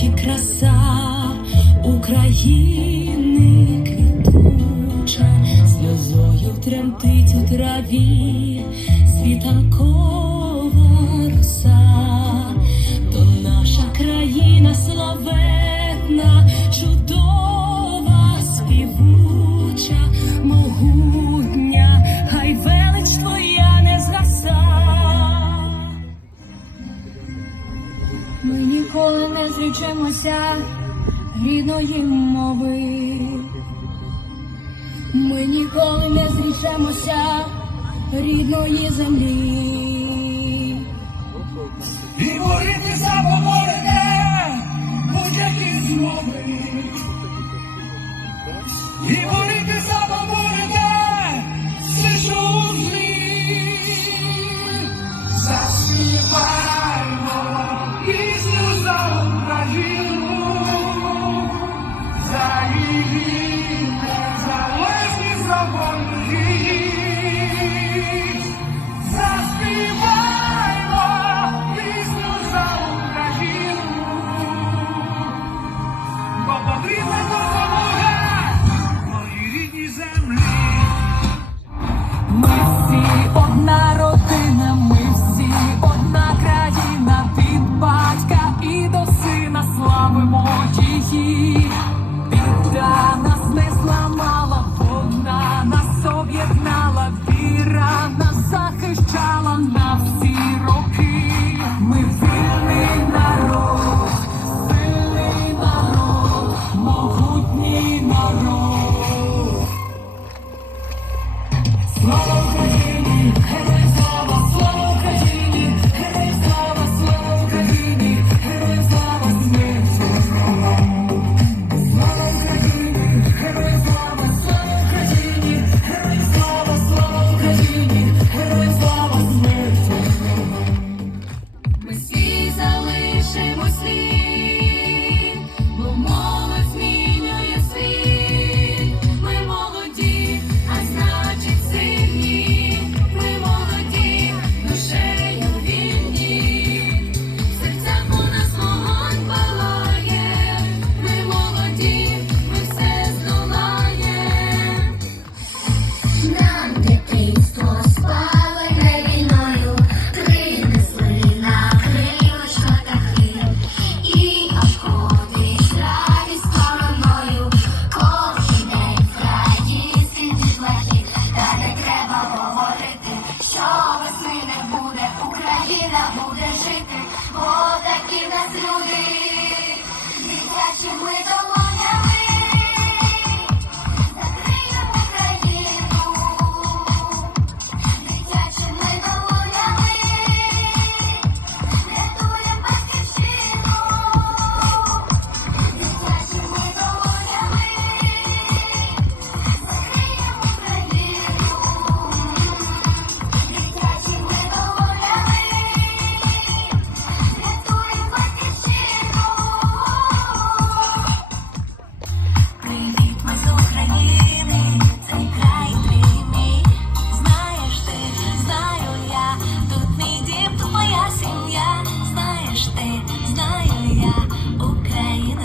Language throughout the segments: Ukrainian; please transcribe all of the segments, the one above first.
чи краса України квітуча, сльозою тремтить у траві. навчимося рідної мови, ми ніколи не зрічемося рідної землі. І борітися поборете будь-які змови. І борітися someone to hear.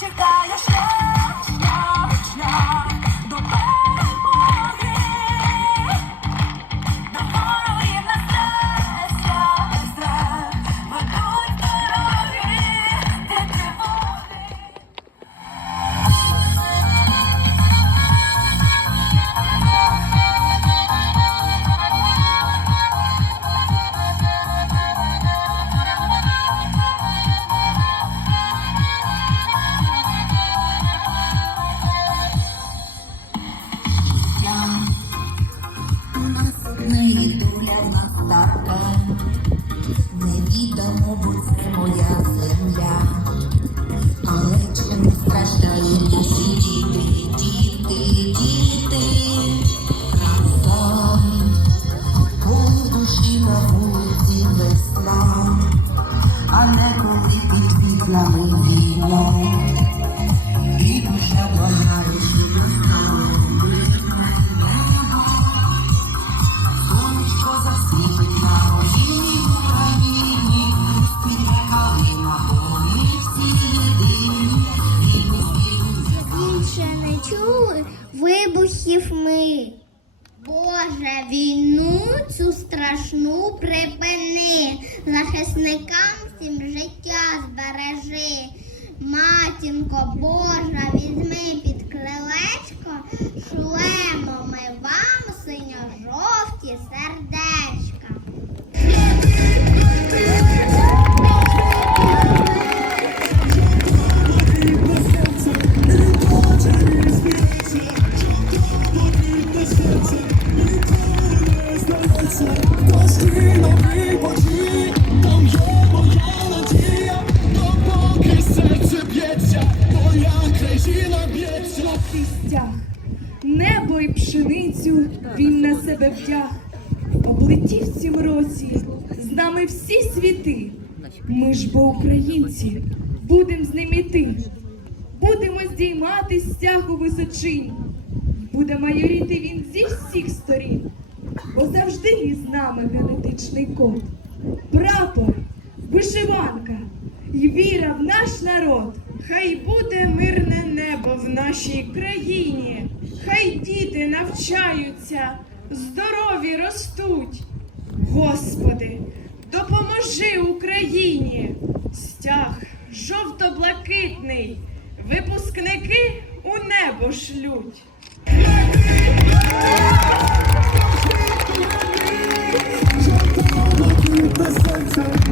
чекаєш, я, я, я, до тебе. Нас невідомо, бо це моя Боже, війну цю страшну припини, захисникам всім життя збережи. Матінко Божа, візьми під крилечко, шлемо ми вам синьо-жовті сердечка. Небо і пшеницю він на себе вдяг. Облетів цім році з нами всі світи. Ми ж бо українці, будем з ним іти. Будемо здіймати стяг у височинь. Буде майоріти він зі всіх сторін, бо завжди із нами генетичний код. Прапор, вишиванка і віра в наш народ. Хай буде мирне небо в нашій країні, хай діти навчаються, здорові ростуть. Господи, допоможи Україні! Стяг жовто-блакитний, випускники у небо шлють. Кожний